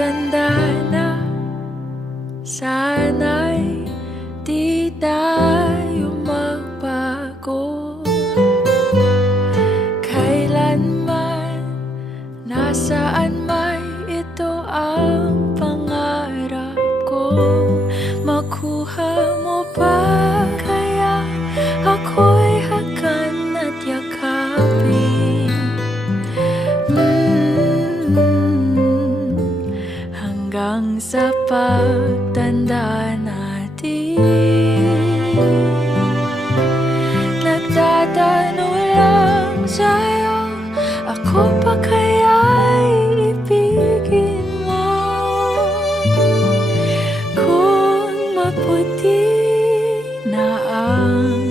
pagtanda na, sana'y di tayo magbago. Kailanman, nasaan may ito ang pangarap ko. Makuha mo pa kaya ako'y hakan at yakapin. Hanggang sa pagtanda natin, nagtatanong lang sa'yo, ako pa kaya'y ibigin mo? Kung maputi na ang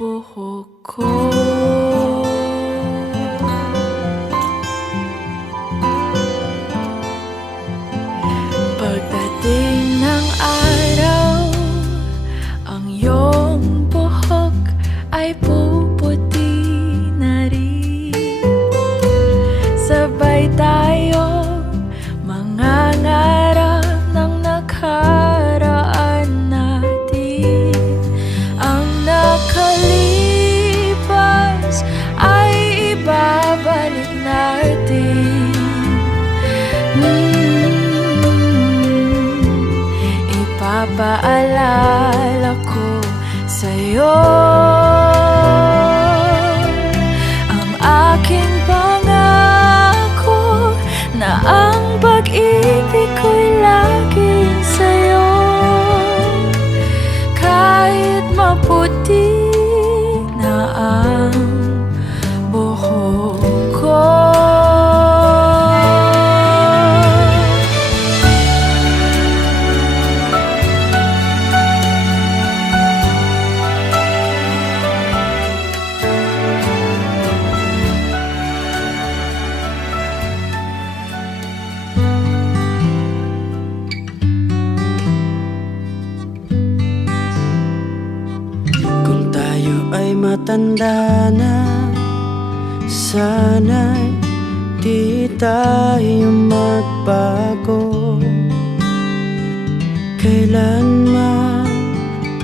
buhok ko, pagdating ng araw, ang iyong buhok ay puputi na rin. Sabay tayo mangangarap ng nakaraan natin. Ang nakalipas ay ibabalik natin. Ipapaalala ko sa'yo ang aking pangako na ang pag-ibig ko'y laging sa'yo. Kahit maputi na ang buhok ko, ay matanda na, sana'y di tayo magbago. Kailanman,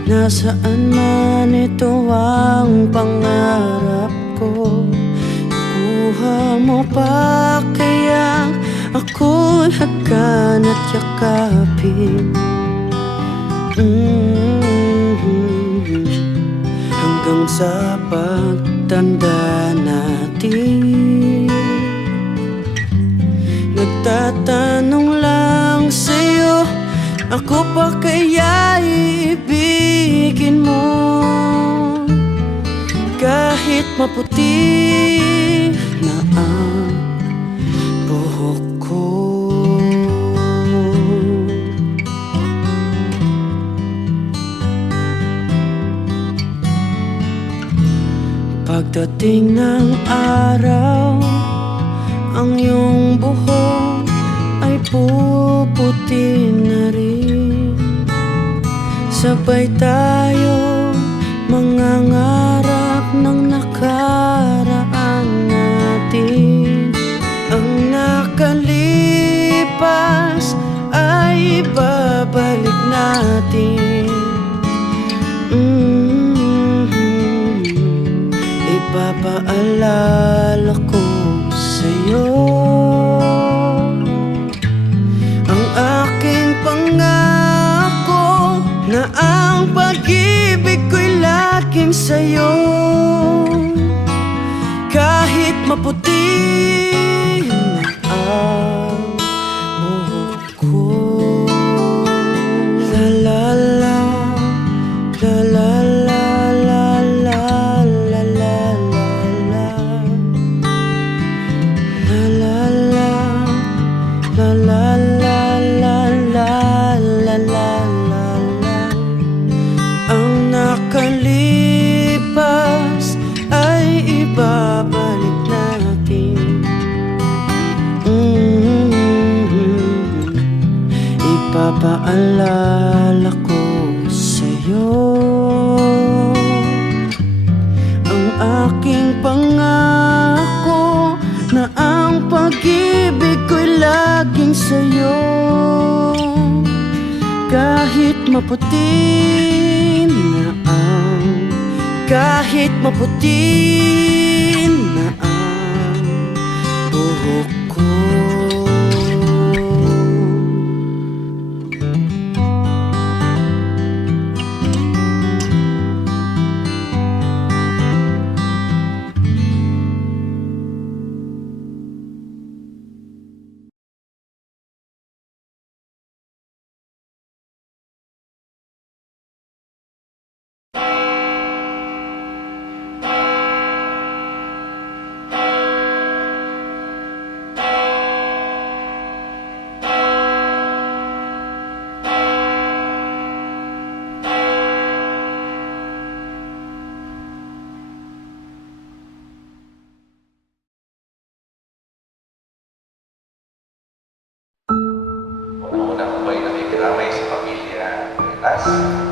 nasaan man ito ang pangarap ko. Kuha mo pa kaya ako'y hagan at yakapin. Hanggang sa pagtanda natin, nagtatanong lang sa'yo, ako pa kaya ibigin mo? Kahit maputi na ang buhok ko. Pagdating ng araw, ang iyong buhok ay puputi na rin. Sabay tayo mangangarap ng nakaraan natin. Ang nakalipas ay babalik natin. Ipapaalala ko sa'yo ang aking pangako na ang pag-ibig ko'y laging sa'yo. Kahit maputi na ang buhok ko. La la la, la la la. Ang nakalipas ay ibabalik natin. Ipapaalala ko sa'yo ang aking pangako na ang pag-ibig ko'y laging sa'yo. Kahit maputi na kahit maputi na ang buhok ko. Unang-una ko ba'y nakikiramay sa pamilya Renas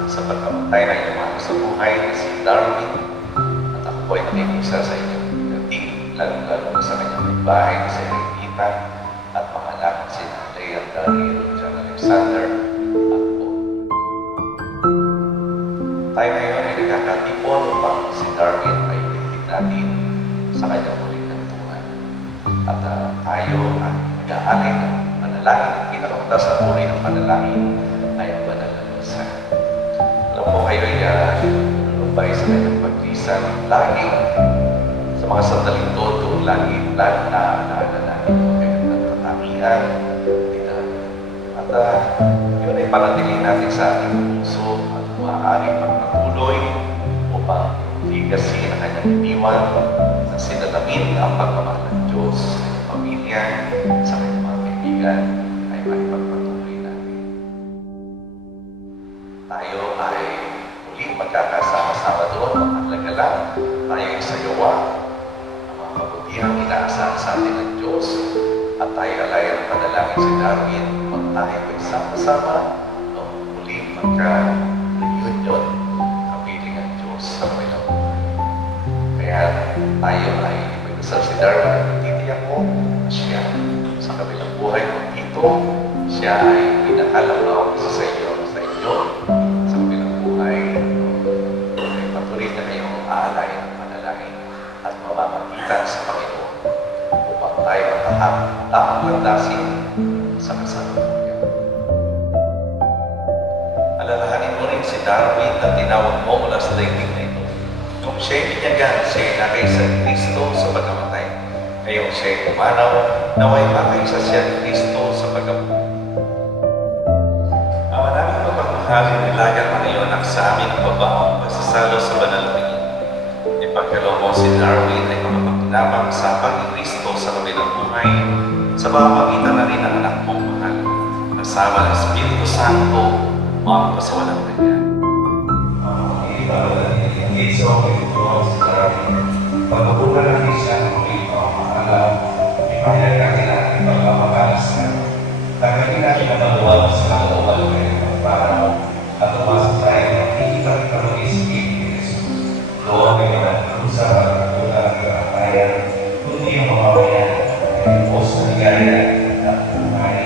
sa pagkamatay ng iyong mahal sa buhay na si Darwin, at ako po'y nakikisa sa inyong dating, lalo-lalo sa kanyang bahay na si Renita at mga anak si Leia, Daryl, John Alexander at Paul. Tayo ngayon ay nagkakatipon upang si Darwin ay ulitin natin sa kanyang muling kantuhan. At tayo ay nag-aalay ng panalangin. Ang pinakauntas na uri ng panalangin ay ang banal na misa. Alam mo kayo ay nalumbay sa kanyang pagkisan lagi sa mga sandaling todo, lagi na natin kayo ng katangian. At yun ay panatili natin sa ating puso at maaaring pagpatuloy upang legacy na kanyang iniwan na sinalamin ang pagmamahal ng Diyos sa kanyang pamilya, sa kanyang mga kaibigan ay maipagpatuloy natin. Tayo ay muling magkakasama-sama doon, mahalaga lang tayo ay sayawa ang mga kabutihang inaasahan sa atin ng Diyos at tayo alay ang panalangin si Darwin kung tayo ay sama-sama muling magka-reunion kapiling ang Diyos sa kabilang buhay. Kaya tayo ay magdasal si Darwin at titiyak mo na siya sa kabilang buhay mo dito, siya ay pinakalamang sa inyo, sa kabilang buhay. Ay patuloy na kayong aalay ang panalangin at mamamagitan sa Panginoon upang tayo matahang landasin sa kasalukuyan. Alalahanin mo rin si Darwin na tinawag mo mula sa daigdig na ito. Nung siya'y binyagan, siya'y nakay sa Kristo sa pagkamatay. Ngayong siya'y pumanaw, naway makaisa siya ni Kristo sa pagkamatay. Ang maraming mapagmahal, nilagan mo ngayon ang sa amin ang babaong pasasalo sa banal na tingin. Ipagkalo mo si Darwin ay mapagkinabang sa pag-Kristo sa kabilang buhay, sa pamamagitan na rin ang anak mong mahal, kasama ng Espiritu Santo, mga pasawalang kanya. Isa ang pagkukuha sa Darwin. Pagkukuha natin siya ng mga pamamahalang, ipahayag natin ang pagmamahalas na. Tagayin natin ang maluwag sa kalooban ng para at umasok tayo ng nakikita ng kalugis ni Jesus. Doon ay nagkarusa at nagkakulang ng kakabayan, kundi yung mga bayan ay ubos na ligaya at buhay.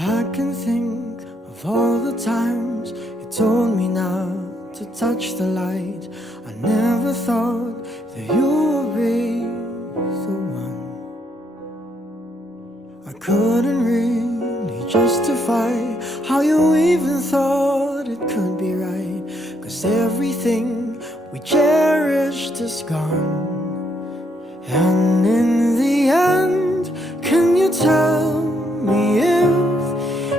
I can think of all the times you told me not to touch the light. I never thought that you would be the one. I couldn't really justify how you even thought it could be right, 'cause everything we cherished is gone. And in the end, can you tell me if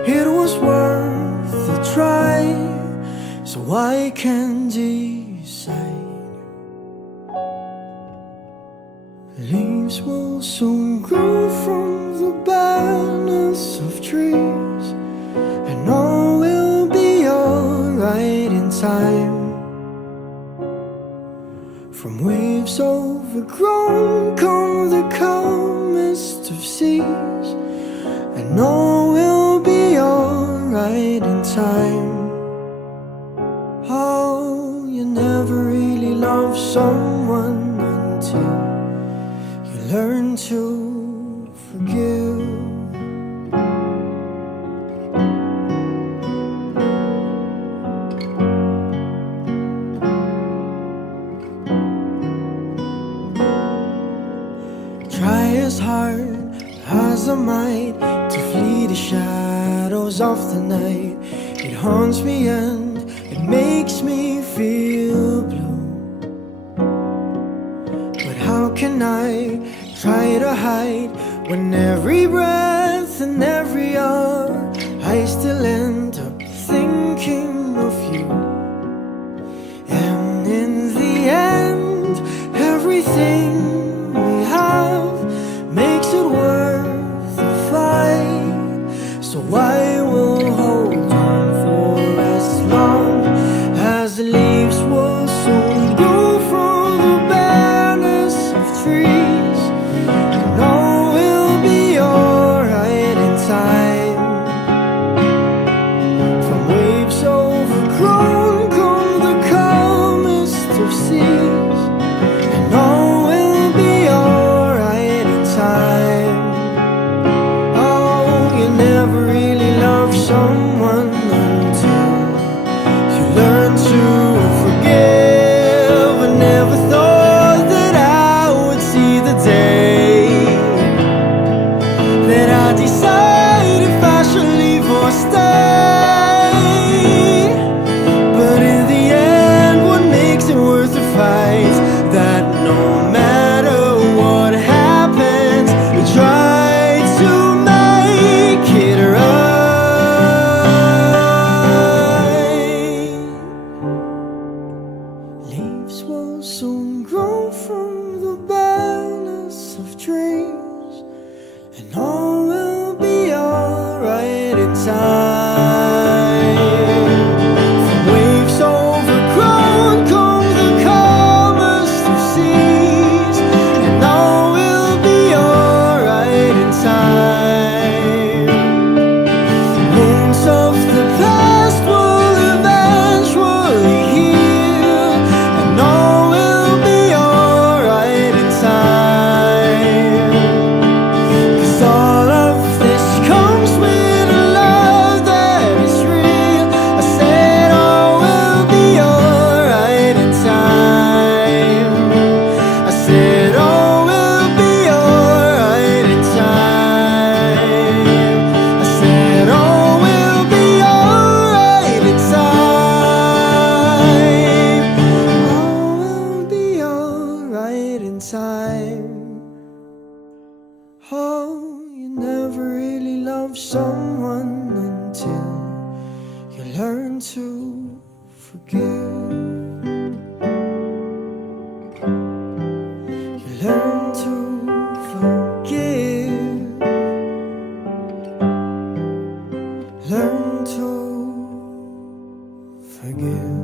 it was worth the try, so I can decide? Leaves will soon grow from the barrenness of trees, and all will be alright in time. From waves overgrown come the calmest of seas, and all will be alright in time. Oh, you never really love someone until you learn to forgive. as hard as I might to flee the shadows of the night. It haunts me and it makes me feel blue. But how can I try to hide when every breath and every hour I still end up thinking of you? And in the end, everything we have makes it worth the fight. So I will hold on for as long as the leaves will soon grow from the barrenness of trees. And all will be alright in time. From waves overgrown come the calmest of seas. And all will be alright in time. Oh, you never really love someone until you learn to forgive. I never thought that I would see the day that I decide if I should leave or stay. But in the end, what makes it worth the fight? That no matter what happens, we try to make it right. Leaves will soon grow from the barrenness of dreams. And all will be alright in time. From waves overgrown come the calmest of seas. And all will be alright in time. Wounds of the past will eventually heal. And all will be alright in time. 'Cause all of this comes with a love that is real. I said all will be alright in time. I said all will be alright in time. I said all will be alright in time. All will be alright in time. Oh, you never really love someone until you learn to forgive. You learn to forgive. Learn to forgive.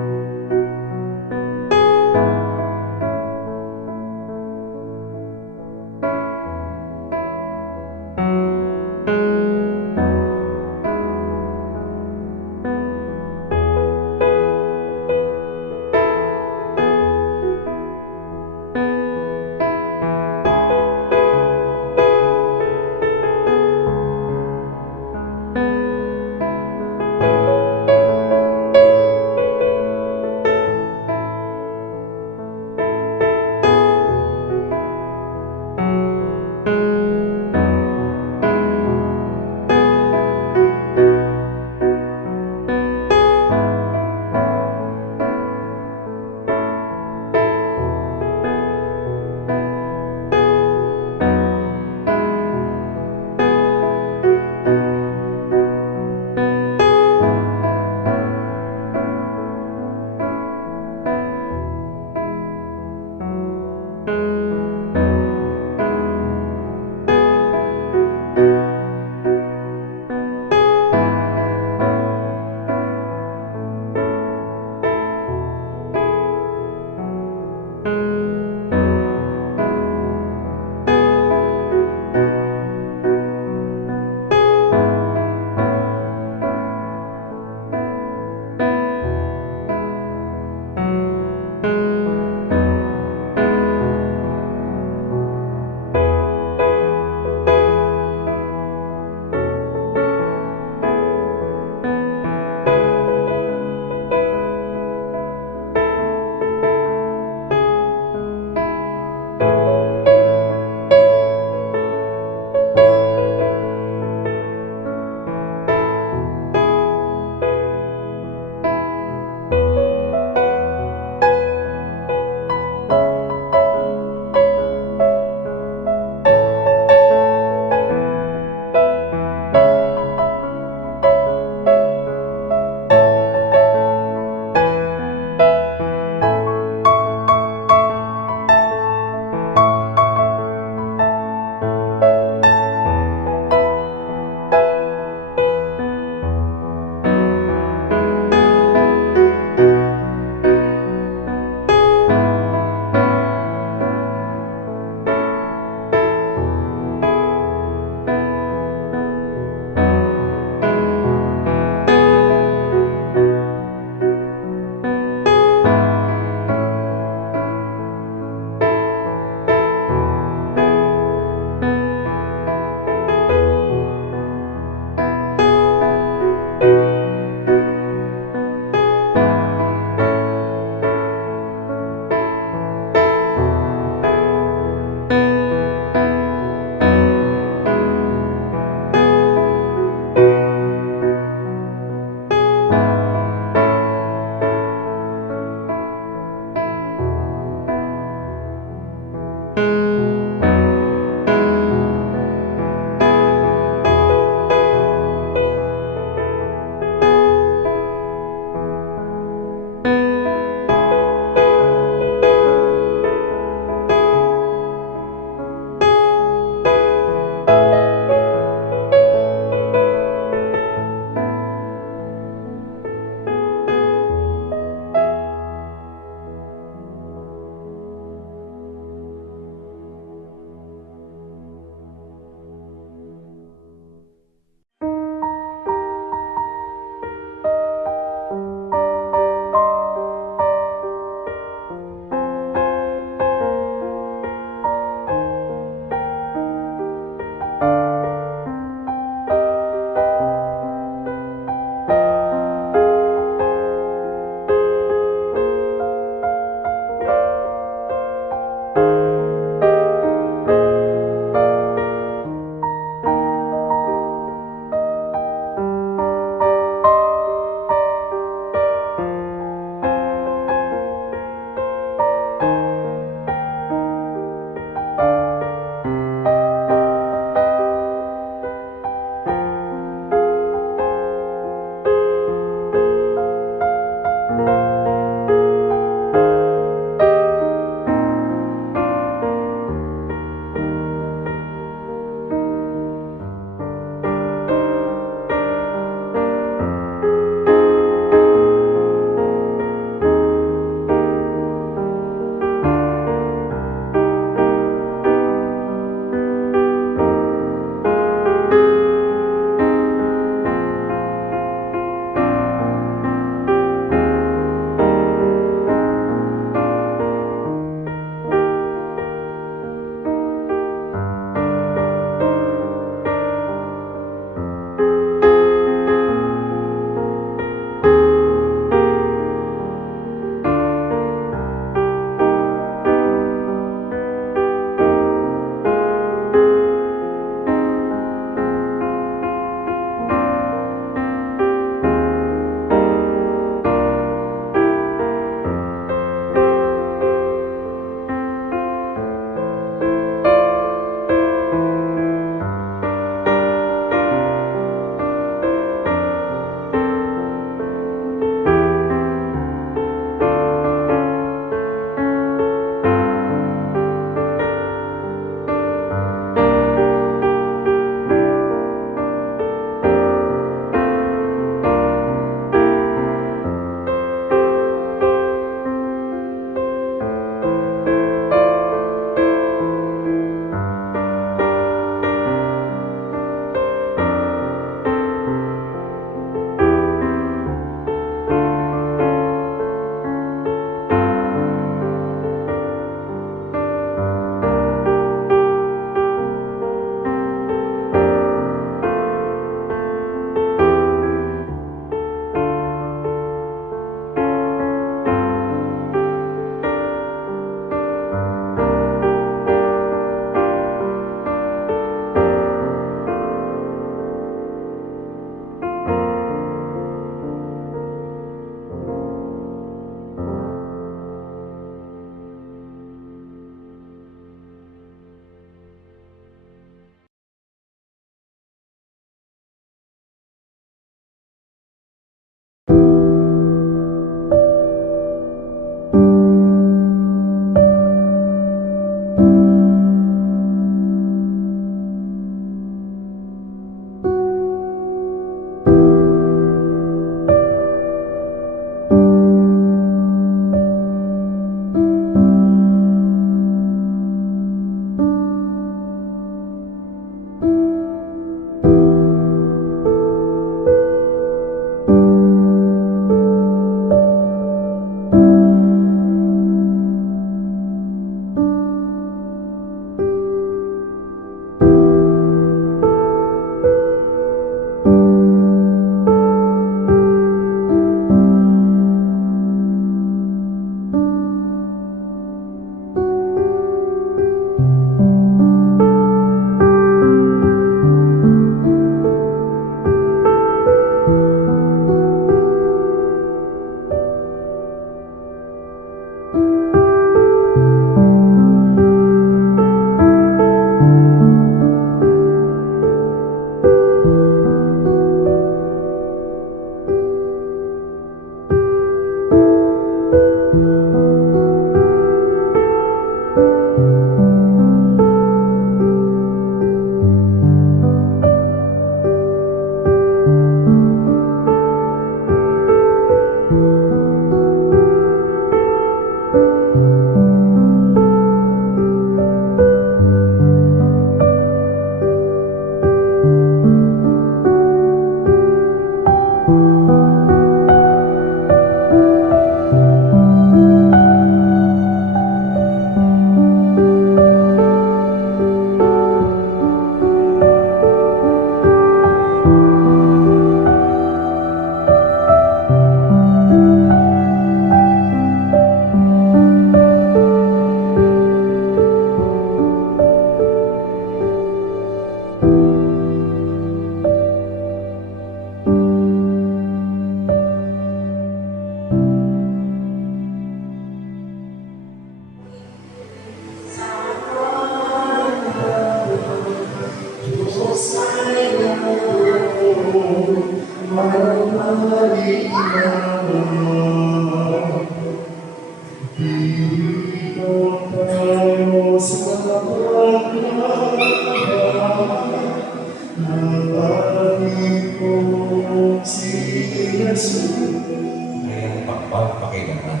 kaligayahan.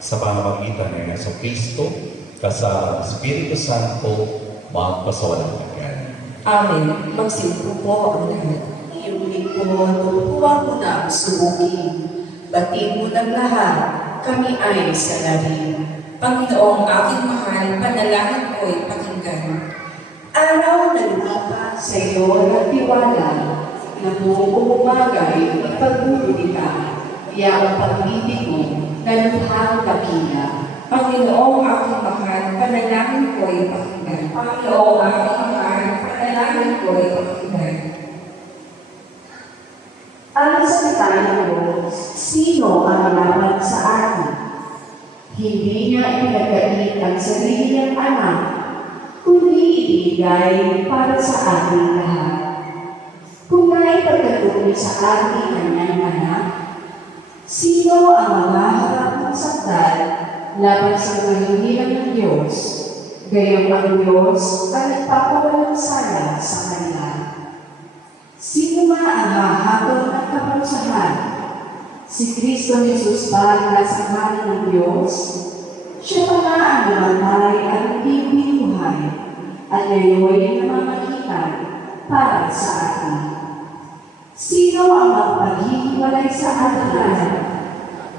Sa pamamagitan ng Yesu Kristo, kasama ng Espiritu Santo, magpasawalang hanggan. Amen. Magsilpo po ang lahat. Iyong lingkod, huwag mo na ang subukin. Batin mo ng lahat, kami ay salarin. Panginoong aking mahal, panalangin ko'y pakinggan. Araw na lumipas sa iyo ng tiwala, na buong umagay ipagbubuli ka. Kaya ang pag-ibig mo na luhang dakila. Panginoong aking mahal, panalangin ko'y pakinggan. Panginoong aking mahal, panalangin ko'y pakinggan. Ang salita ng Diyos, sino ang laban sa atin? Hindi niya ipinagkait ang sarili niyang anak, kundi ibigay para sa ating lahat. Kung naipagkatuloy sa ating kanyang anak, sino ang mahaharap ng sakdal laban sa kahihilang ng Diyos? Gayong ang Diyos ang nagpapawalang sala sa kanila. Sino man ang hahabol ng kaparusahan? Si Kristo Jesus ba ang nasa kanan ng Diyos? Siya pa nga ang namatay at hindi binuhay, at ngayon ay namamagitan para sa atin. Sino ang magpaghihiwalay sa atin?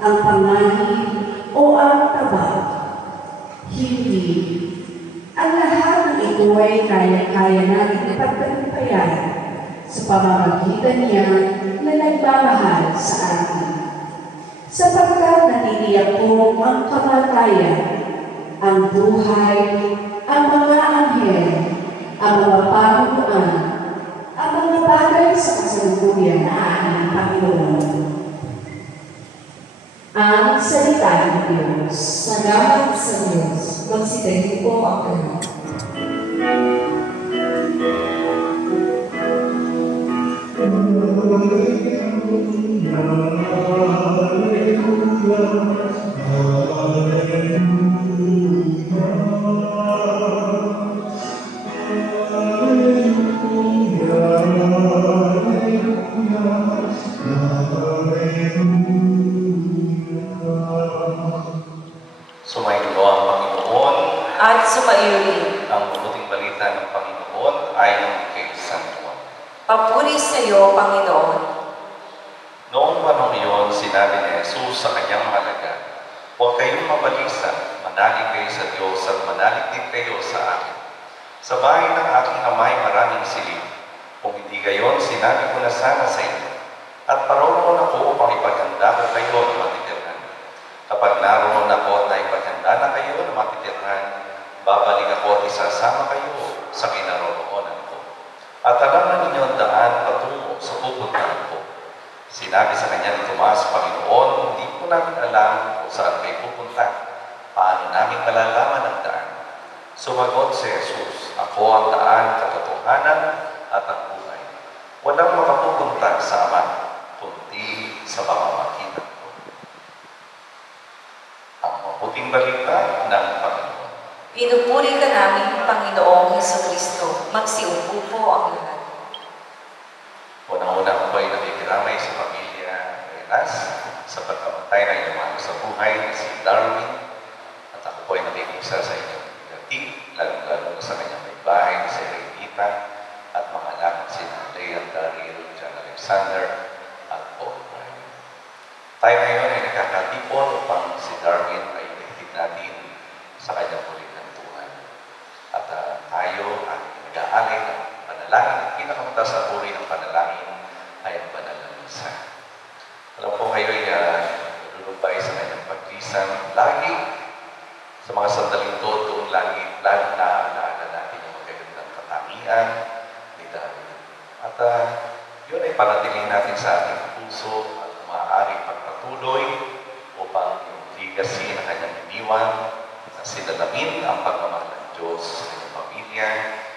Ang panganib o ang taba? Hindi. Ang lahat ng ito ay kaya-kaya natin ipagtagumpayan sa pamamagitan niya na nagmamahal sa atin. Sapagkat naniniyak po ang kamatayan, ang buhay, ang mga anghel, ang mga pamunuan, ang mga bagay sa kasalukuyan na ating Panginoon. Ang salita ng Diyos. Salamat sa Diyos. Magsigayin po ang lahat. Sumayin mo ang Panginoon. At sumairin. Ang mabuting balita ng Panginoon ayon kay San Juan. Papuri sa iyo, Panginoon. Noong panahon iyon, sinabi ni Jesus sa kanyang halaga, "Huwag kayong mabalisa, manalig kayo sa Diyos at manalig din kayo sa akin. Sa bahay ng aking amay maraming silid. Kung hindi gayon, sinabi ko na sana sa inyo. At paroon ako upang ipaganda ko kayo na matitirhan. Kapag naroon ako at naipaganda na kayo na matitirhan, babalik ako at isasama kayo sa kinaroroonan ko. At alam na ninyo ang daan patungo sa pupuntahan ko." Sinabi sa kanya ni Tomas, "Panginoon, hindi ko namin alam kung saan kayo pupunta. Paano namin malalaman ang daan?" Sumagot si Jesus, "Ako ang daan, katotohanan, at ang buhay. Walang makapupunta sa Ama, kundi sa pamamagitan ko." Ang mabuting balita ng Panginoon. Pinupuri ka namin, Panginoong Hesukristo. Magsiupo po ang lahat. Unang-una ko ay nakikiramay sa pamilya Renas sa pagkamatay ng iyong mahal sa buhay na si Darwin. At ako po ay nakikisa sa inyong gati, lalong-lalo na sa kanyang may bahay na si Renita at mga anak na si Leah, Daryl, John Alexander at Paul Brian. Tayo ngayon ay nakakatipon upang si Darwin ay itigit natin sa kanyang huling hantungan. At tayo ang nag-aalay ng panalangin. Ang pinakamataas na puri ng panalangin ay ang banal na misa. Alam po kayo ay nalulubay sa kanyang pagkisan. Lagi sa mga sandaling doon lagi naaalala natin yung magagandang katangian ni David. At yun ay panatilihin natin sa ating puso at maaari pagpatuloy upang yung legacy na kanyang iniwan na sinalamin ang pagmamahal ng Diyos sa kanyang pamilya,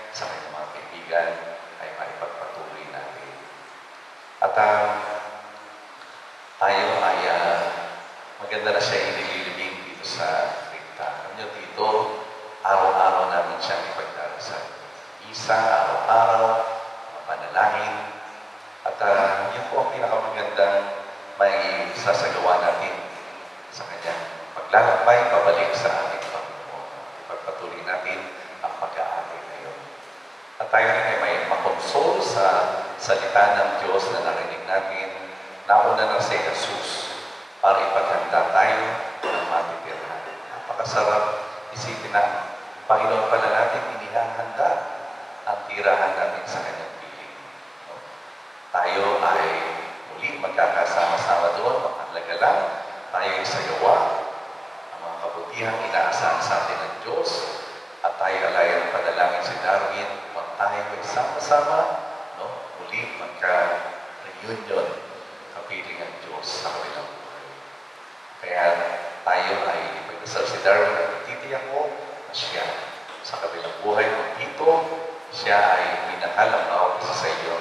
sa kanyang mga kaibigan ay maipagpatuloy natin. At tayo ay maganda na siya inililibing dito sa Kripta. Alam nyo dito, araw-araw namin siyang ipagdarasal. Isa, araw-araw, mga panalangin. At yun po ang pinakamagandang may sasagawa natin sa kanya. kanyang paglalakbay pabalik sa ating Panginoon. Ipagpatuloy natin ang pag-aaral ngayon. At tayo rin ay may makonsol sa salita ng Diyos na narinig natin. Nauna na si Jesus para ipaghanda tayo ng matitirhan. Napakasarap isipin na Panginoon pala natin inihahanda ang tirahan natin sa kanyang piling. No? Tayo ay muli magkakasama-sama doon, makahalaga lang, tayo ay sayawa, ang mga kabutihang inaasahan sa atin ng Diyos, at tayo alayan ng panalangin si Darwin, kung tayo ay sama-sama, no? Muli magka-reunion, kapiling ang Diyos sa kabilang buhay. Kaya tayo ay ipagdasal si Darwin at titiyak ko na siya sa kabilang buhay mo dito, siya ay minahal ang bawat isa sa inyo,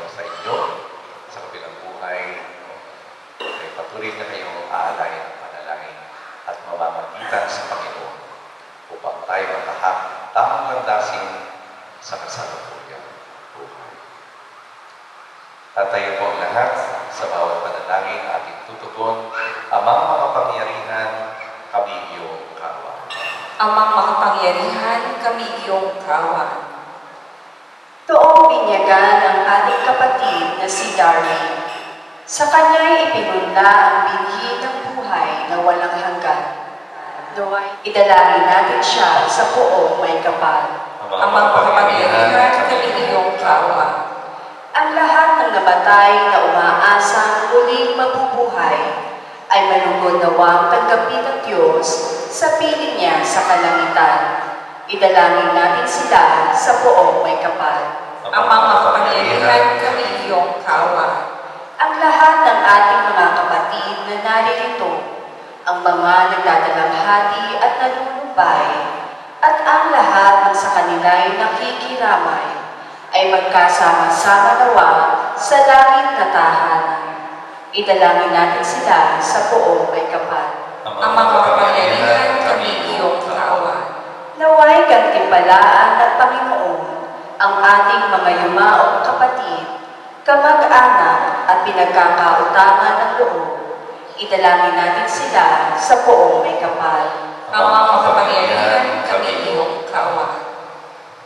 sa kabilang buhay, no? Ay patuloy na kayong aalayan ng panalangin at mamamagitan sa Panginoon upang tayo matahak tamang landasin sa kasalukuyang buhay. Tatayo po ang lahat sa bawat panalangin ating tutugon. Amang makapangyarihan, kami iyong kaawaan. Amang makapangyarihan, kami iyong kaawaan. Toong binyagan ang ating kapatid na si Darwin. Sa kanya'y ipinunla ang binhi ng buhay na walang hanggan. Naway idalangin natin siya sa poong may kapal. Amang makapangyarihan, kami iyong kaawaan. Ang lahat ng namatay na umaasang muling mabubuhay ay malugod nawang tanggapin ng Diyos sa piling niya sa kalangitan. Idalangin natin sila sa poong may kapal. Amang makapangyarihan, kami iyong kaawaan. Ang lahat ng ating mga kapatid na naririto, ang mga nagdadalamhati at nanunumbay, at ang lahat ng sa kanila'y nakikiramay, ay magkasama-sama nawa sa langit na tahanan. Idalangin natin sila sa poong may kapal. Amang makapangyarihan, kami iyong kaawaan. Naway gantimpalaan ng Panginoon ang ating mga yumaong kapatid, kamag-anak at pinagkakautangan ng loob. Idalangin natin sila sa poong may kapal. Amang makapangyarihan, kami iyong kaawaan.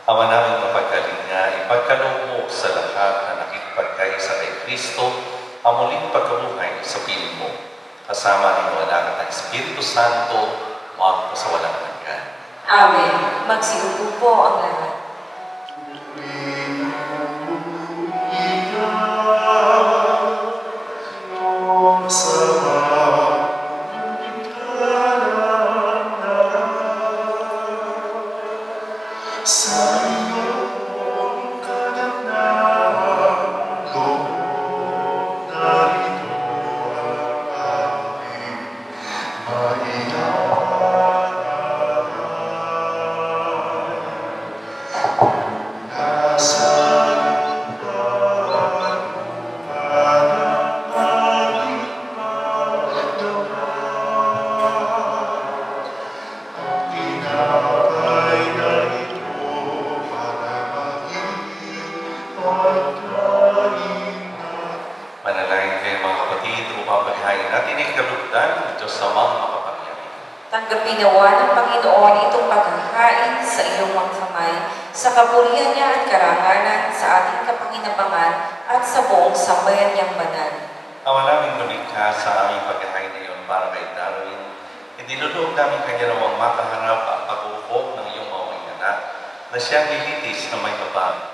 Ama namin mapagkalinga, ipagkaloob mo sa lahat na nakikipagkaisa kay Kristo ang muling pagkabuhay sa piling mo. Kasama ni Anak at Espiritu Santo, mga sa walang hanggan. Amen. Magsiupo po ang lahat. Manalangin kayo mga kapatid, upang paghahain natin ang kalugdan ng Diyos Amang makapangyarihan. Tanggapin nawa ng Panginoon itong paghahain sa iyong mga kamay, sa kapurihan niya at karangalan, sa ating kapanginabangan at sa buong sambayan niyang banal. Awa namin lumikha sa aming paghahain ngayon para kay Darwin. Idinulog namin kanya nawang makaharap ang pag-uukog ng iyong mga anak na siyang lilitis na may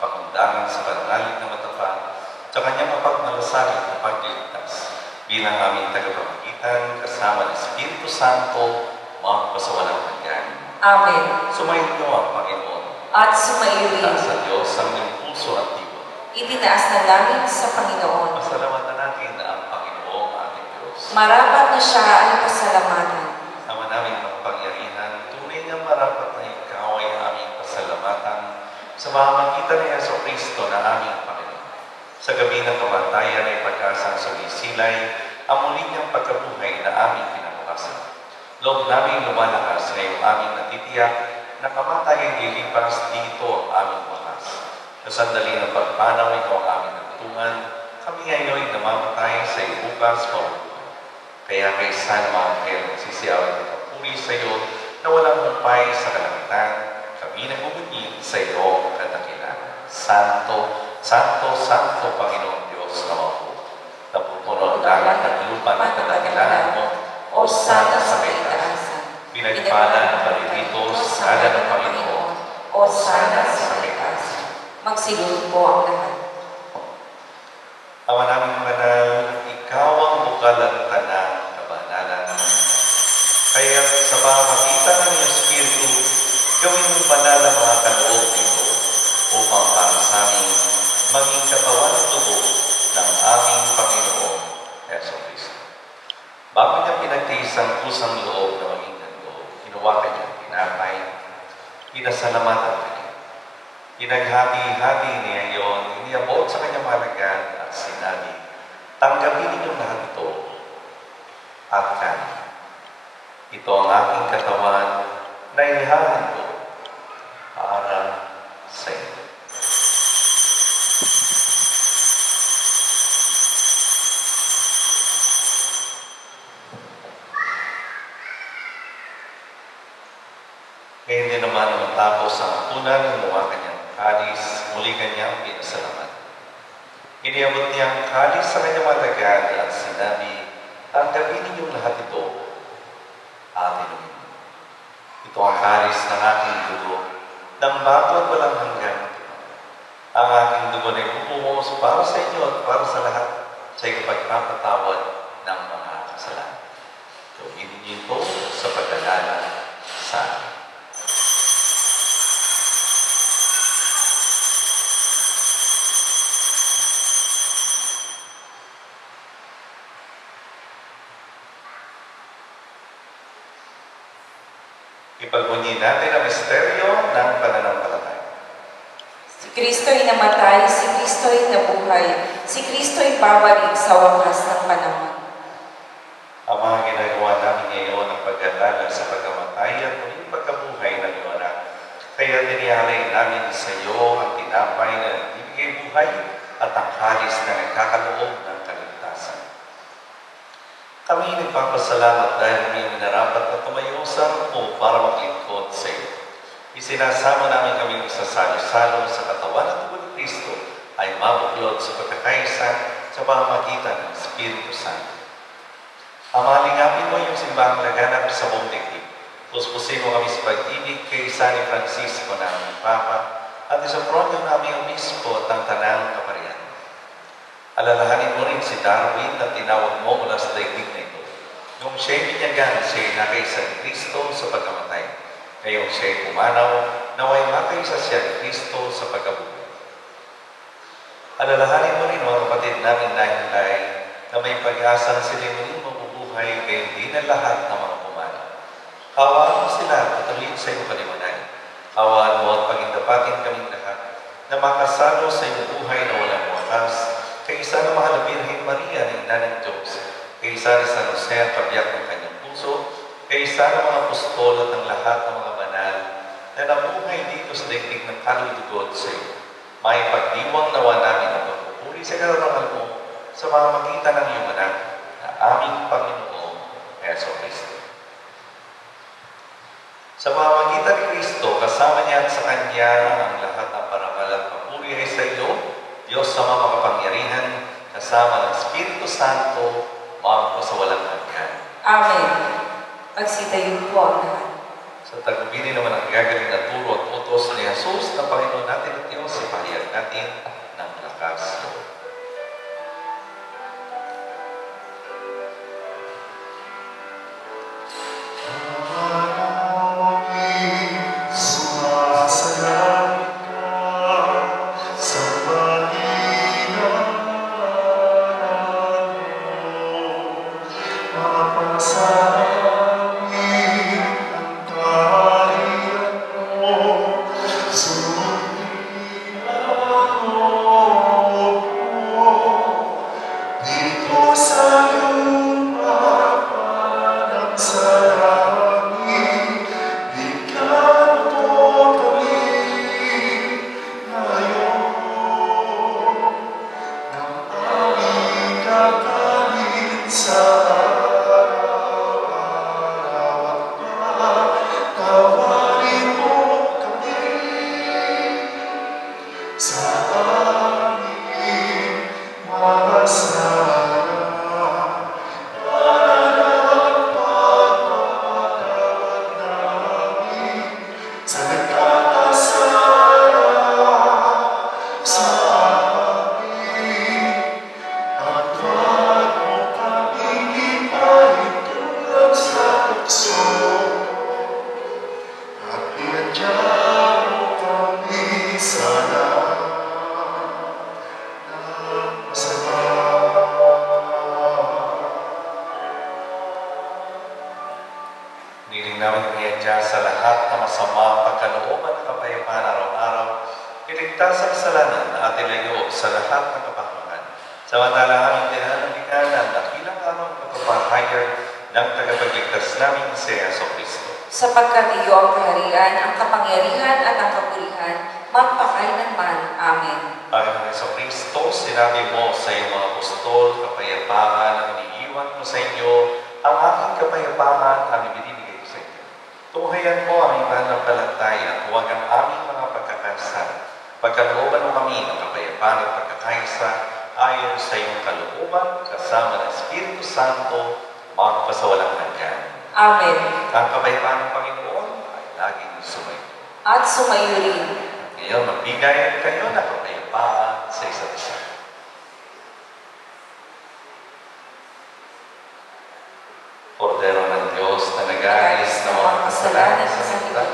pakundangan sa pananalig na matapang sa kanyang mapagmalasakit na pagligtas bilang aming tagapamagitan kasama ng Espiritu Santo magpasawalang hanggan. Amen. Sumayin niyo ang Panginoon. At sumairin, Sa Diyos ang iyong puso at tibo. itinaas na namin sa Panginoon. Pasalamatan natin ang Panginoong ating Diyos. Marapat na siya ay pasalamatan. Ama namin makapangyarihan, tunay nga marapat na ikaw ay aming pasalamatan sa pamamagitan ni Jesucristo na aming Panginoon. Sa gabi ng kamatayan ay pag-asang sumisilay ang muli niyang pagkabuhay na aming kinabukasan. Loob namin lumalakas ngayong aming natitiyak na kamatayan lilipas dito ang aming wakas. Sa sandali ng pagpanaw ikaw ang aming nagtungan, kami ngayon ay namamatay sa ibukas mabuhay. Kaya kay San Manuel, sisiyaw at papuri sa iyo na walang humpay sa kalangitan. Kami nagbubunyi sa iyo kadakilan. Santo, Santo, Santo, Panginoon Diyos na mapo. Napupuno ang langit at lupa ng kadakilan mo. O sana sa kaitaasan. Pinagpala ng Pariditos, sana ng Panginoon. O sana sa kaitaasan. Magsilod po ang lahat. Ama naming banal, ikaw ang bukal at tanang kabanalan. Kaya sa pamamagitan ng iyong Espiritu, gawin mo banal ang mga kaloob nito upang para sa amin maging katawan at tubo ng aming Panginoon, Yeso Cristo. Bago niya pinagtiis ang pusang loob na maging ganito, hinawakan niya ang tinapay, pinasalamatan niya. Pinaghati-hati niya iyon, iniabot sa kanyang malagyan at sinabi, tanggapin ninyong lahat ito at kanin. Ito ang aking katawan na ihahandog para sa inyo. Ngayon din naman matapos ang hapunan, gumawa kanyang kalis, muli kanyang pinasalamat. Iniabot niya ang kalis sa kanyang malagyan at sinabi, tanggapin ninyong lahat ito at inumin. Ito ang kalis ng aking dugo, ng bago at walang hanggan. Ang aking dugo na ibubuhos para sa inyo at para sa lahat sa ipagpapatawad ng mga kasalanan. Gawin niyo ito sa pag-alala sa akin. Ipagbunyi natin ang misteryo ng pananampalataya. Si Kristo'y namatay, si Kristo'y nabuhay, si Kristo'y babalik sa wakas ng panahon. Ang mga ginagawa namin ngayon ang pag-alala sa pagkamatay at muling pagkabuhay ng iyong anak. Kaya tinihalay namin sa iyo ang tinapay na nagbibigay buhay at ang kalis na nagkakaloob ng kaligtasan. Kami nagpapasalamat dahil kami minarapat na tumayo sa harap mo para maglingkod sa iyo. Isinasama namin kami nagsasalo-salo sa katawan at tubo ni Kristo ay mabuklod sa pagkakaisa sa pamamagitan ng Espiritu Santo. Amalingapin mo yung simbahang laganap sa buong daigdig. Puspusin mo kami sa pag-ibig kay San Francisco naming Papa at isapronyo naming Obispo at ang Tanang Kaparian. Alalahanin mo rin si Darwin na tinawag mo mula sa daigdig na ito. Nung siya'y binyagan, siya'y nakaisa ni Kristo sa pagkamatay. Ngayong siya'y pumanaw, naway makaisa siya ni Kristo sa pagkabuhay. Alalahanin mo rin mga kapatid namin nahilay na may pag-asang sila muling mabubuhay kaya hindi na lahat ng mga pumanaw. Hawaan mo sila at patuloyin sa iyong kaliwanag. Hawaan mo at pagindapatin kaming lahat na makasalo sa iyong buhay na walang wakas. Kaysa ng mahal na Birhen Maria na ina ng Diyos, kaysa ni San Jose at pabiyak ng kanyang puso, kaysa ng mga apostol at ang lahat ng mga banal na namuhay dito sa daigdig ng kalulugod sa iyo. May pagdiwang nawa namin ang pagpupuri sa karangal mo sa mga magitan ng iyong anak na aming Panginoon, Yeso Cristo. Sa mga magitan ni Cristo, kasama niya at sa Kanya ang lahat ng parangal at papuri ay sa iyo, Diyos sa mga makapangyarihan, kasama ng Espiritu Santo, maampo sa walang hanggan. Amen. Magsitayo po ang lahat. Sa tagubili naman ang gagaling na turo at utos ni Jesus na Panginoon natin at Diyos, ipahayag natin ng lakas. Oh tawarin mo kami sa aming mga sala. Sa nagkakasala sa amin, at wag mo kaming ipahintulot sa tukso, at pinadyan mo kami sa lahat ng masama. Niling namin kaya sa lahat na masama, pagkalooban at kapayapaan araw-araw, iligtas sa kasalanan na ating layo sa lahat ng kapahamakan. Samantala aming tinanamikan ang dakilang araw ng pagpapahayag ng tagapagligtas namin si Jesucristo. Sapagkat iyo ang kaharian, ang kapangyarihan at ang kapurihan, magpakailanman. Amen. Panginoong Jesucristo, sinabi mo sa iyong mga apostol, kapayapaan ang iniiwan ko sa inyo, ang aking kapayapaan ang ibinibigay ko sa inyo. Tunghayan mo ang aming pananampalataya at huwag ang aming mga pagkakasala. Pagkalooban mo kami ng kapayapaan at pagkakaisa ayon sa iyong kalooban kasama ng Espiritu Santo magpasawalang hanggan. Amen. Ang kapayapaan ng Panginoon ay laging sumayo. At sumayo rin. Ngayon, magbigay kayo ng kapayapaan sa isa't isa. Kordero ng Diyos na nag-aalis ng mga kasalanan sa sanlibutan,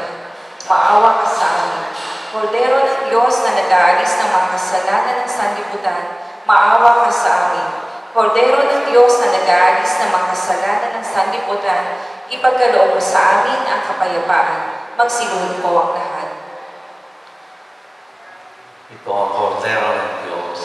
maawa ka sa amin. Kordero ng Diyos na nag-aalis ng mga kasalanan ng sanlibutan, maawa ka sa amin. Kordero ng Diyos na nag-aalis ng mga kasalanan ng sanlibutan, ipagkaloob mo sa amin ang kapayapaan. Magsiluhin po ang lahat. ito ang Kordero ng Diyos.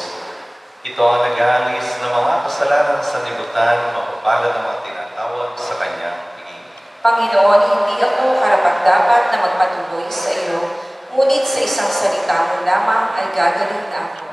Ito ang nag-aalis ng mga kasalanan sa sanlibutan, mapapalad ang mga tinatawag sa kanyang piging. Panginoon, hindi ako karapat-dapat na magpatuloy sa iyo, ngunit sa isang salita mo lamang ay gagaling na ako.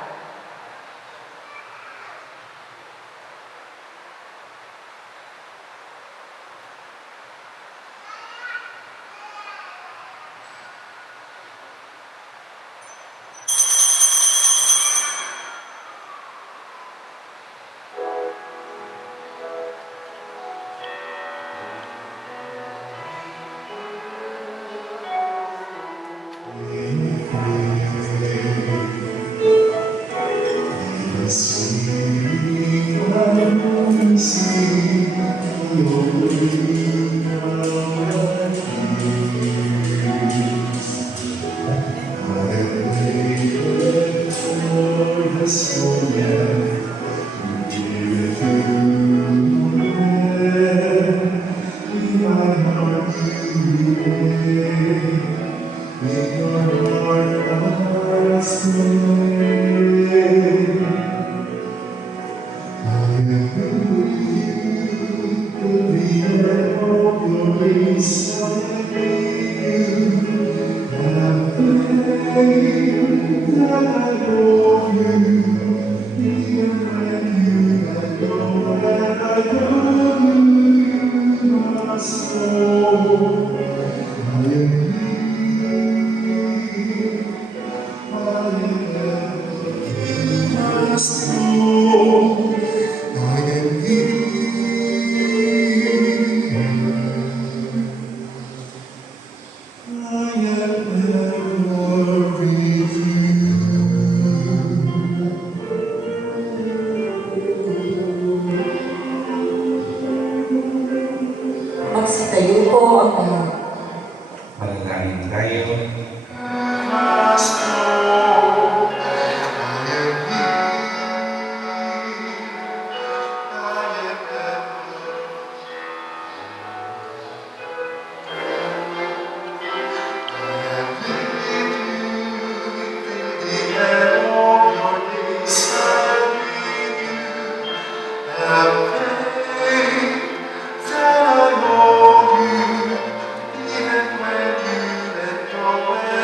Magsitayo po ang lahat. Manalangin tayo. Even when you let go.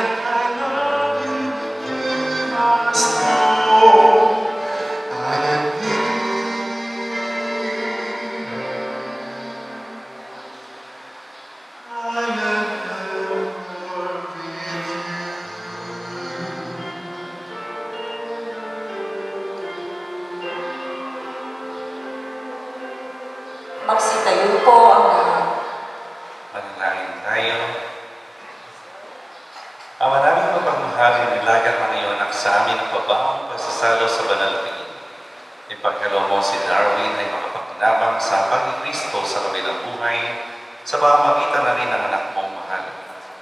sa pamamagitan na rin ng anak mong mahal,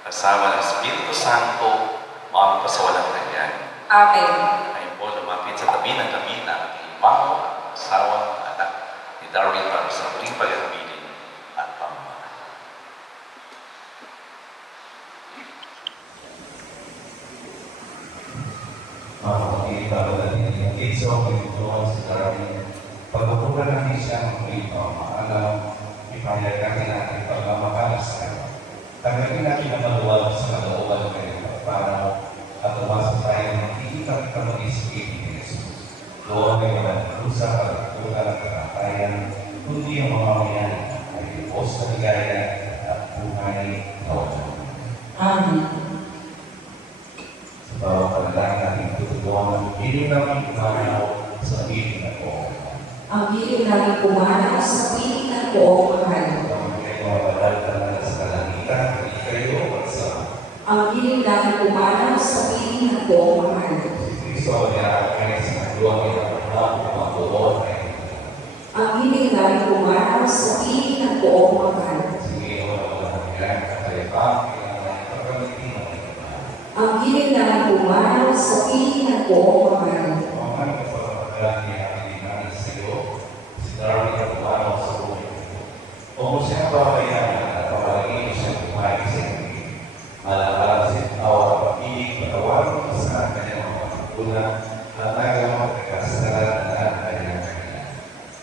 kasama ng Espiritu Santo, maaming pa sa walang hanggan. Amen. Ngayon po, lumapit sa tabi ng ating imaw at asawa, anak ni Darwin para sa muling paghahabilin at pamamahal. Mga kapatid, bago natin yung kiso, pinutulungan si Darwin. Pagpupunan natin siya ng muling pamamahalaw, ipahayagin natin pagmamahal sa kanya. Tanggapin natin ang maluwag sa kalooban ng kanyang pagpaparaw at umasok tayo ng nakikita kita mag-isipin ni Jesus. Doon ay walang krusa, pagkukulang at kakatayan, kundi ang mga mayan ay tipos na ligaya at buhay na walang. Amen. Sa bawat panalangin natin tutulungan ang piling namin kumanaw sa piling na po. Ang piling namin pumanaw sa piling ng poong mahal. Ang kayo mabalal talaga sa kalangitan, hindi kayo sa Ang piling namin pumanaw sa piling ng poong mahal. Kristo ang niya sa katuwang ipapanaw ng mga tuon ay Ang piling namin pumanaw sa piling ng poong mahal. sige o walang hanggang katayapang kailangan ng pagkamitin ng iba. Ang piling namin pumanaw sa piling ng poong mahal. Paman ko sa pagkalaan niya ang inihanan sa iyo, si Darwin ang pumanaw sa buhay. O kung siya ba kaya at pawalagin siya kumain sa iyo. Malakala si awa pag-ibig, patawarin ko sa kanyang mga pagkukulang at nagawang pagkakasalan na kanyang kanya.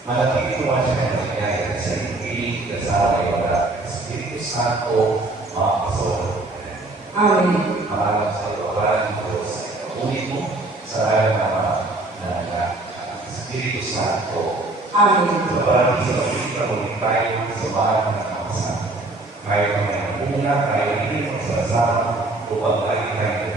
Malaking ito ang siya ng nangyayari sa ipiling kasama ay wala. Espiritu Santo, mga kasawalan. Amen. Maraming sa iyo, wala ng Diyos. Ulit mo sa ayaw na Espiritu Santo. Amen. Sa parang sa pagkita mo, tayo sa bahan ng kawasan. Kahit ang mga una, kahit hindi magsasama, upang lagi tayo